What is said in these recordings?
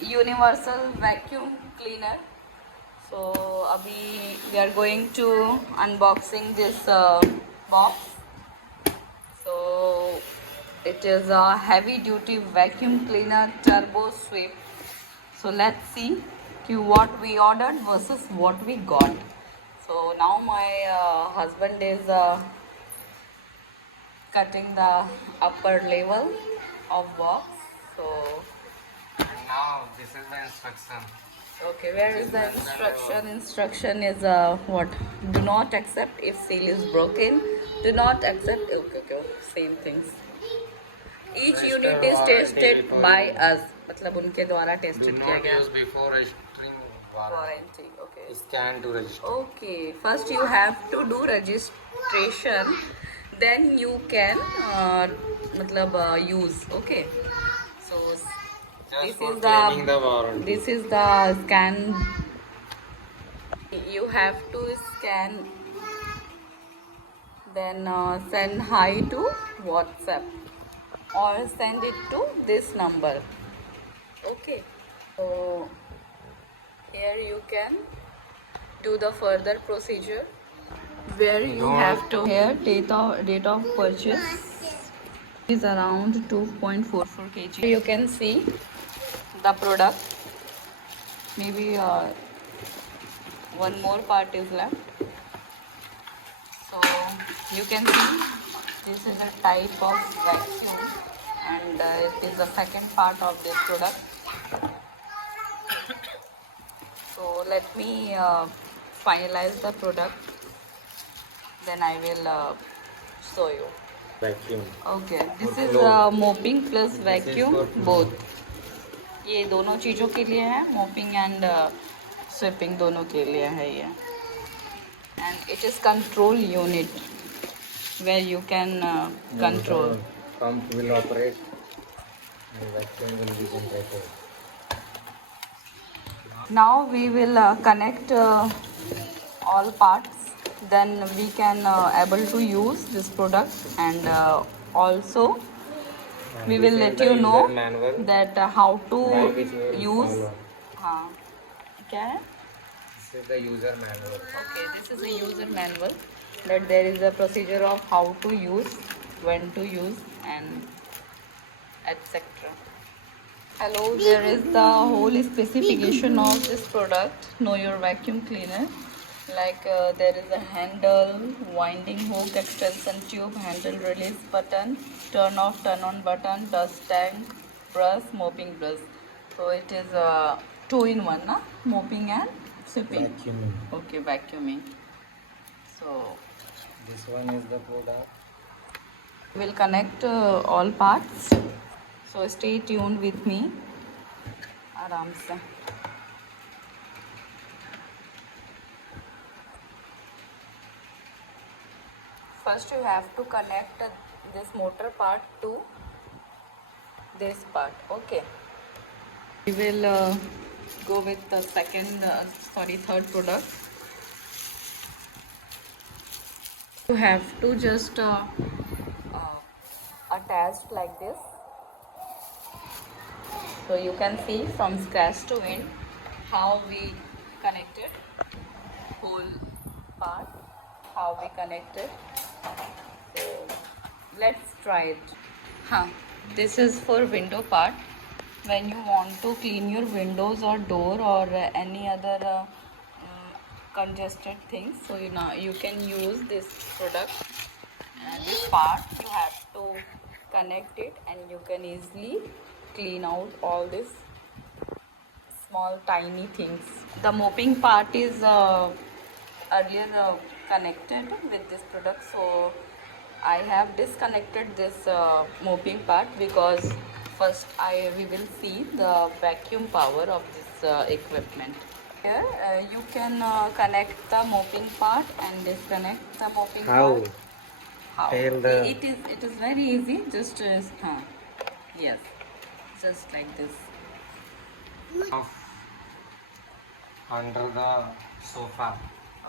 universal vacuum cleaner. So abhi we are going to unboxing this box. So it is a heavy duty vacuum cleaner turbo sweep. So let's see what we ordered versus what we got. So now my husband is cutting the upper level of box. So Now this is the instruction. okay, where is the instruction? Instruction is what? Do not accept if seal is broken. Do not accept. Okay, okay, same things. Each unit is tested by us. मतलब उनके द्वारा Do tested किया not गया. use before registering warranty. Warranty. Okay. Scan to register. Okay. First you have to do registration. Then you can मतलब use. Okay. So Just this for is claiming the warranty. this is the scan. You have to scan, then send hi to WhatsApp or send it to this number. Okay, so here you can do the further procedure where you have to here date of purchase is around 2.44 kg. You can see the product. Maybe one more part is left. So you can see this is a type of vacuum, and it is the second part of this product. So let me finalize the product, then I will show you. Vacuum. Okay, this For is floor. mopping plus This is vacuum for floor. both. ये दोनों चीज़ों के लिए है, mopping and sweeping दोनों के लिए है ये. And it is control unit where you can control. Pump will operate and vacuum will be generated. Now we will connect all parts, then we can able to use this product, and also And we this will is let the you user know manual that how to by which we will use. follow. हाँ क्या है? This is the user manual. Okay, this is a user manual, that there is a procedure of how to use, when to use, and etc. Hello, there is the whole specification of this product. Know your vacuum cleaner. Like there is a handle, winding hook, extension tube, handle release button, turn off, turn on button, dust tank, brush, mopping brush. So it is two in one, na? Mopping and sweeping. Vacuuming. Okay, vacuuming. So This one is the product. we'll connect all parts. So stay tuned with me. आराम से. First you have to connect this motor part to this part. Okay. We will go with the third product. You have to just attach like this. So you can see from scratch to end how we connected whole part, how we connected. So let's try it. This is for window part. When you want to clean your windows or door or any other congested things, so you can use this product. And this part you have to connect it, and you can easily clean out all these small tiny things. The mopping part is earlier connected with this product, so I have disconnected this mopping part, because first we will see the vacuum power of this equipment. Here you can connect the mopping part and disconnect the mopping How? part. How? Tell the- It is very easy. Just yes, just like this. Under the sofa.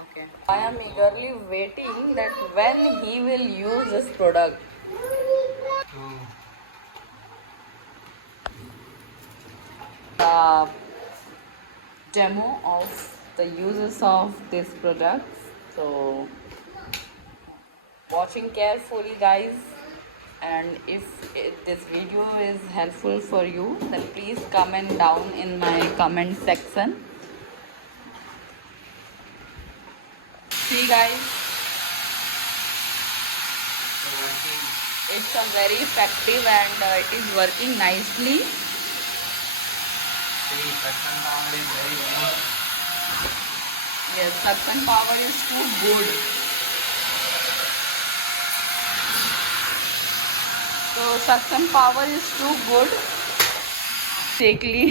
Okay. I am eagerly waiting that when he will use this product. the demo of the uses of this product. So watching carefully, guys, and if this video is helpful for you, then please comment down in my comment section. See, guys, it's a very effective and it is working nicely. Yes, suction power is too good. So suction power is too good. Exactly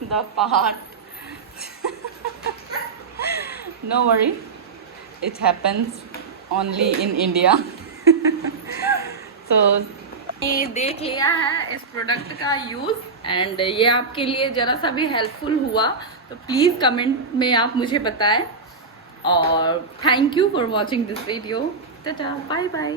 the part. No worry, it happens only in India. So ये देख लिया है इस product का use, and ये आपके लिए ज़रा सा भी हेल्पफुल हुआ तो प्लीज़ कमेंट में आप मुझे बताएं, और thank you for watching this video. Tata, bye bye.